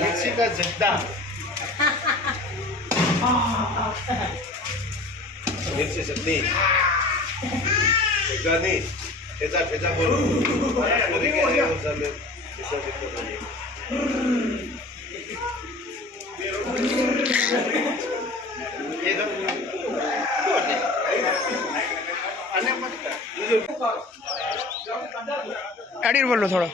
Mixie का Jeddah mixie चटनी जद्दा नहीं ठेचा ठेचा बोलो एडिट बोलो थोड़ा।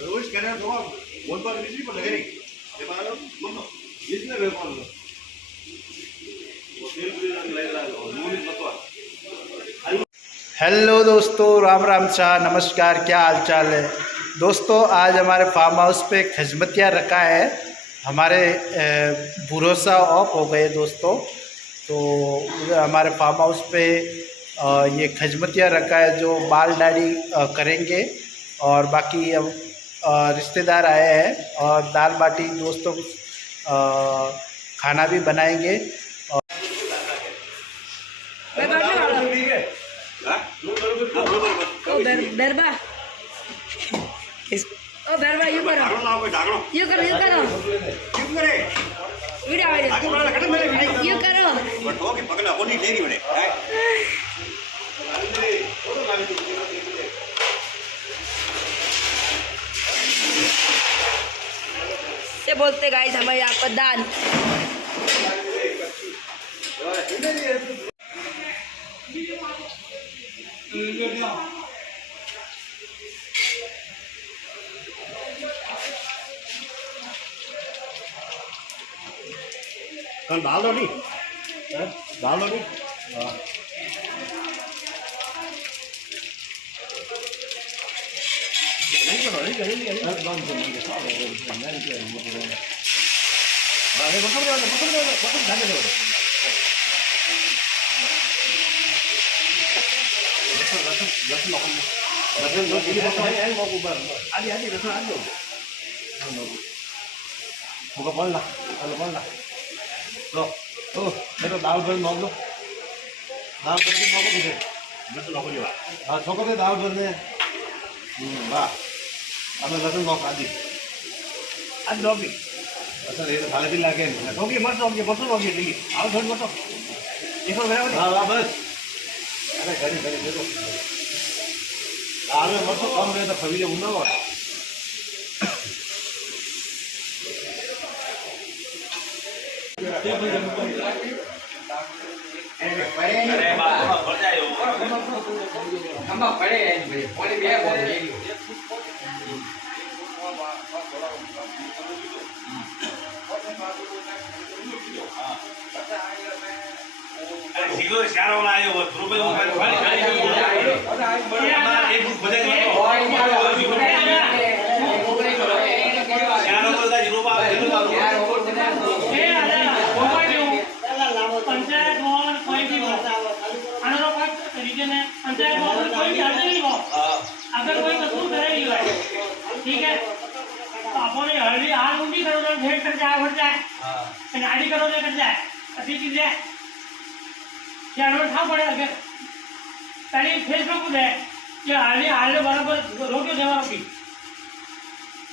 रोज कहना तो बहुत बार बिजली पर लगे नहीं ये बात बोलो इसमें वे कौन लो वो तेल भी लग रहा है और नून मतवा। हेलो दोस्तों, राम राम शाह, नमस्कार। क्या हाल चाल है दोस्तों? आज हमारे फार्म हाउस पे खजमतिया रखा है। हमारे भरोसा ऑफ हो गए दोस्तों, तो हमारे फार्म हाउस पे ये खजमतिया रखा है जो बाल दाढ़ी करेंगे। और बाकी अब रिश्तेदार आए हैं और दाल बाटी दोस्तों खाना भी बनाएंगे। दरबा यू करो यू करो यू करो वीडियो यू करो पकड़ा वो नहीं लेगी मैंने से बोलते गाइस हमारे यहाँ पर दान कल डाल दो नहीं डाल दो नहीं लो ओ मेरे दाल भर नॉक लो दाल भर के नॉक दे मैं तो नॉक लिया हां छोको दे दाल भर दे वाह अब लसन नॉक आदि आज नॉक भी अच्छा ये थाले भी लागे नॉक ये मत नॉक ये बसो नॉक ये दी आओ थोड़ी बसो देखो मेरा हां बस अरे घड़ी घड़ी देखो दाल में मत कम रहे तो खबीले उन्ना हो अगर कोई कसूर करेगी ठीक है तो अपने हल्दी हाल ऊंची करो तो भेंट कर जाए भर जाए नाड़ी करो तो कर जाए अच्छी चीज है क्या नोट था पड़े अगर तारी फेसबुक पे कि हल्दी हाल बराबर रोक्यो देवा रोकी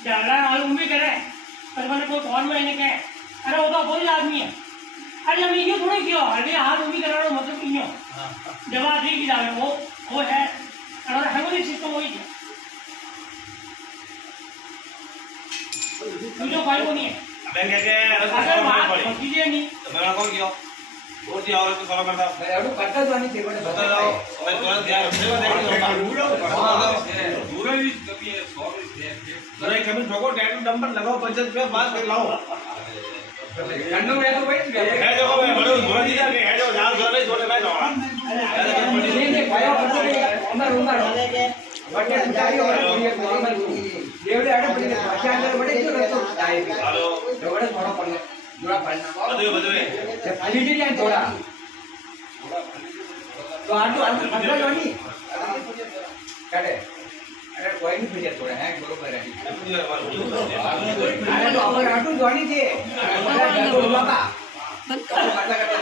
जाला हाल ऊंची करे पर मैंने कोई फोन में इन्हें कहे अरे वो तो कोई आदमी है अरे हम ये थोड़ी क्यों हल्दी हाल ऊंची कराना मतलब क्यों जवाब दी की जावे वो है और हेमोनी सिस्टम वही है तुझे कोई नहीं है अबे क्या अगर बात कीजिए नहीं तो मैं कौन किया वो दिया और तो फॉलो करता मैं अडू करता तो नहीं थे बता दो मैं तुरंत दिया पूरा भी कभी 100 अरे कभी ठोको टैटू नंबर लगाओ 50 पे बात कर लाओ कंडो में तो बैठ गया है जो मैं बड़ो धोरा दिया के है जो जाल धोरा नहीं छोटे मैं दौड़ा नहीं भाई अंदर अंदर बटे जारी और देवड़े आड़े पड़ी भाषा अंदर बड़े जो रहतो हेलो देवड़े थोड़ा पड़ना जुड़ा पड़ना बदवे बदवे खाली नहीं थोड़ा તો આટલું આટલું પકડા જોની કાઢે અરે કોઈ નહીં પીજે થોડે હે બરોબર હે અરે તો અમર આટલું જોની છે બાપા બંધ કરો.